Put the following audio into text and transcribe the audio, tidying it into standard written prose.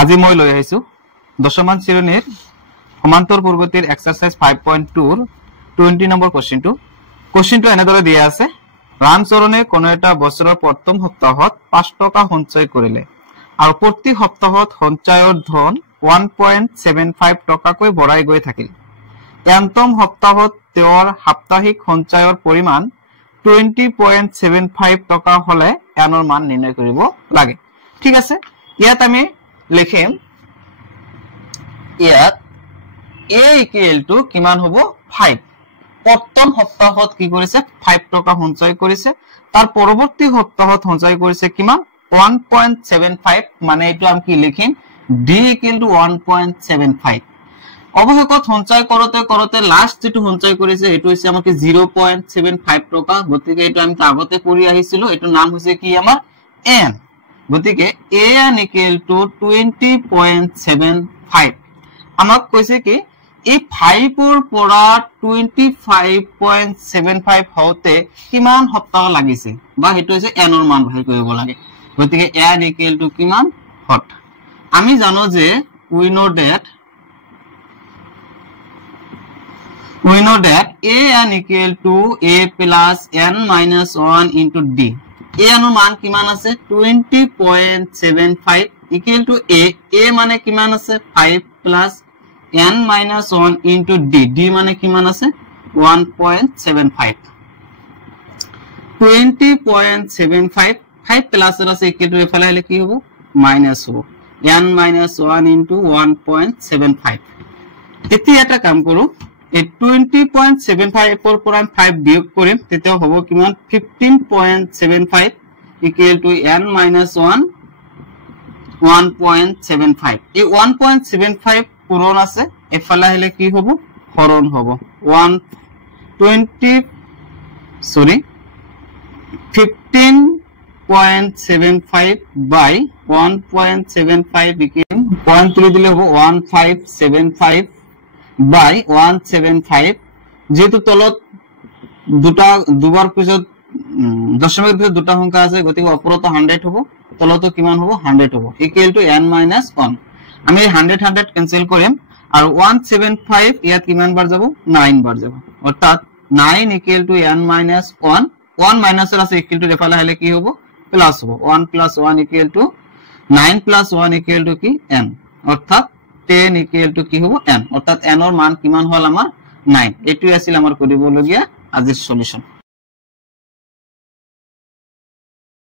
আজি মই লৈ আহিছো দশমান শ্ৰেণীৰ সমান্তৰ প্ৰগতিৰ এক্সাৰসাইজ 5.2 ৰ 20 নম্বৰ কোশ্চেনটো এনেদৰে দিয়া আছে ৰামচৰণে কোনো এটা বছৰৰ প্ৰথম সপ্তাহত 5 টকা সঞ্চয় কৰিলে আৰু প্ৰতি সপ্তাহত সঞ্চয়ৰ ধন 1.75 টকাকৈ বঢ়াই গৈ থাকিল অন্তম সপ্তাহত তেওঁৰ সাপ্তাহিক সঞ্চয়ৰ পৰিমাণ 20.75 টকা হলে এনৰ মান নিৰ্ণয় কৰিব লাগে ঠিক আছে ইয়াত আমি লিখিম ইয়াত a equal to কিমান হ'ব 5 প্ৰথম সপ্তাহত কি কৰিছে 5 টকা সঞ্চয় কৰিছে তাৰ পৰৱৰ্তী সপ্তাহত সঞ্চয় কৰিছে কিমান 1.75 মানে এটো আমি কি লিখিম d equal to 1.75 অবশেষত সঞ্চয় কৰতে লাস্ট যেটো সঞ্চয় কৰিছে এটো হৈছে আমাক 0.75 টকা গতিকে এটো আমি আগতে কৰি আহিছিলো এটো নাম হৈছে কি আমাৰ n গতিকে an equal to 20.75 আমাক কৈছে কি এই 5 ৰ পৰা 25.75 হওতে কিমান সপ্তাহ লাগিছে বা হেতু হৈছে n ৰ মান ভাই কৰিব লাগে গতিকে n equal to কিমান হট আমি জানো যে we know that an equal to a plus n minus 1 into d a ৰ মান কিমান আছে 20.75 equal to a মানে কিমান আছে 5 plus n minus 1 into d মানে কিমান আছে 1.75 20.75 5 plus এর আছে equal to এফালে হলে কি হবে মাইনাস হবে n minus 1 into 1.75 এতিয়া এটা কাম করো এই 20.75 এর পর আমি 5 বিয়োগ করিম তেতে হবে কিমান 15.75 equal to n minus 1 1.75 এই 1.75 পূরণ আছে এফালে হলে কি হবে হরণ হবে 15.75 by 1.75 equal 0.3 দিলে হবে 1575 by 175 যেহেতু তলত দুবার পিছত দশমিকের পিছত দুটা সংখ্যা আছে গতিকে ওপৰত 100 হ'ব তলত কিমান হ'ব 100 হ'ব ইকুয়াল টু n - 1 আমি 100 ক্যান্সেল কৰিম আৰু 175 ইয়াত কিমান বাৰ যাব 9 বাৰ যাব অৰ্থাৎ 9 ইকুয়াল টু n - 1 1 মাইনাস এর আছে ইকুয়াল টু রেফালে হলে কি হ'ব প্লাস হ'ব 1 plus 1 equal to 9 plus 1 equal to কি n অর্থাৎ 10 equal to কি হ'ব n অর্থাৎ n এর মান কিমান হল আমার 9 এটুই আছিল আমার কৰিবলগীয়া আজিৰ সলিউশন